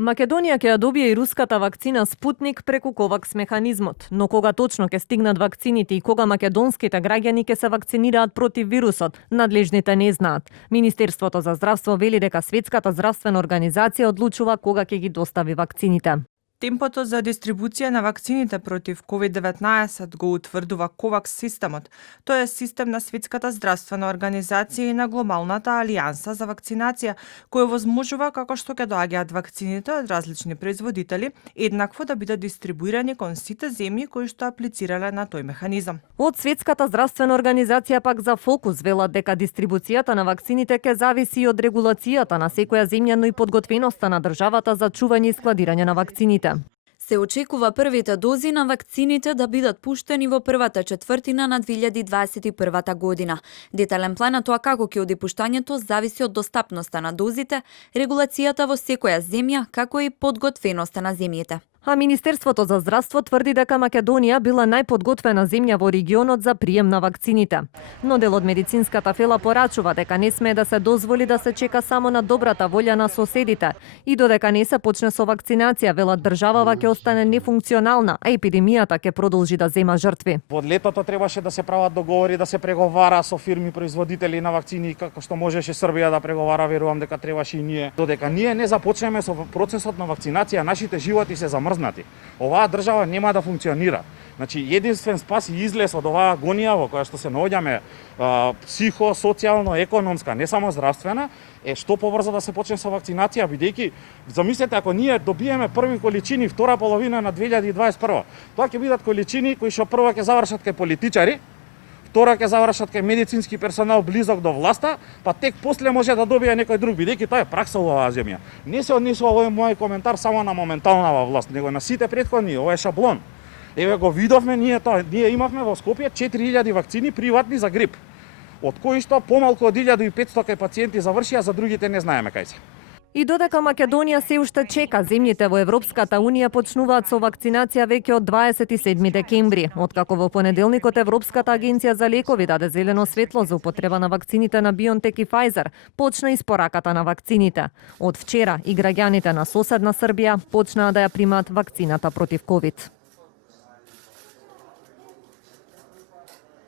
Македонија ќе ја добие и руската вакцина Спутник преку Ковакс механизмот, но кога точно ќе стигнат вакцините и кога македонските граѓани ќе се вакцинираат против вирусот, надлежните не знаат. Министерството за здравство вели дека Светската здравствена организација одлучува кога ќе ги достави вакцините. Темпото за дистрибуција на вакцините против COVID-19 го утврдува КОВАКС системот. Тој е систем на Светската здравствена организација и на Глобалната алијанса за вакцинација, кој возможува како што ќе доаѓаат вакцините од различни производители, еднакво да бидат дистрибуирани кон сите земји кои што аплицирале на тој механизам. Од Светската здравствена организација пак за фокус велат дека дистрибуцијата на вакцините ќе зависи и од регулацијата на секоја земја, но и подготвеноста на државата за чување и складирање на вакцините. Се очекува првите дози на вакцините да бидат пуштени во првата четвртина на 2021 година. Детален план на тоа како ќе оди пуштањето зависи од достапноста на дозите, регулацијата во секоја земја, како и подготвеноста на земјите. А Министерството за здравство тврди дека Македонија била најподготвена земја во регионот за прием на вакцините. Но дел од медицинската фела порачува дека не смее да се дозволи да се чека само на добрата волја на соседите и додека не се почне со вакцинација, велат државава ќе остане нефункционална, а епидемијата ќе продолжи да зема жртви. Од летото требаше да се прават договори, да се преговара со фирми производители на вакцини, како што можеше Србија да преговара, верувам дека требаше и ние. Додека ние не започнеме со процесот на вакцинација, нашите животи се замрзнати. Оваа држава нема да функционира. Значи, единствен спас и излез од оваа агонија во која што се наоѓаме психо, социјално, економска, не само здравствена, е што побрзо да се почне со вакцинација, бидејќи замислете ако ние добиеме први количини втора половина на 2021, тоа ќе бидат количини кои што прво ќе завршат кај политичари, втора ќе завршат кај медицински персонал близок до власта, па тек после може да добие некој друг, бидејќи тоа е пракса во оваа земја. Не се однесува овој мој коментар само на моменталната власт, него на сите претходни, ова е шаблон. Еве го видовме ние имавме во Скопје 4000 вакцини приватни за грип, од кои што помалку од 1500 кај пациенти завршија, за другите не знаеме кај се. И додека Македонија се уште чека, земјите во Европската Унија почнуваат со вакцинација веќе од 27 декември, откако во понеделникот Европската агенција за лекови даде зелено светло за употреба на вакцините на BioNTech и Pfizer, почна испораката на вакцините. Од вчера и граѓаните на соседна Србија почнаа да ја примаат вакцината против COVID.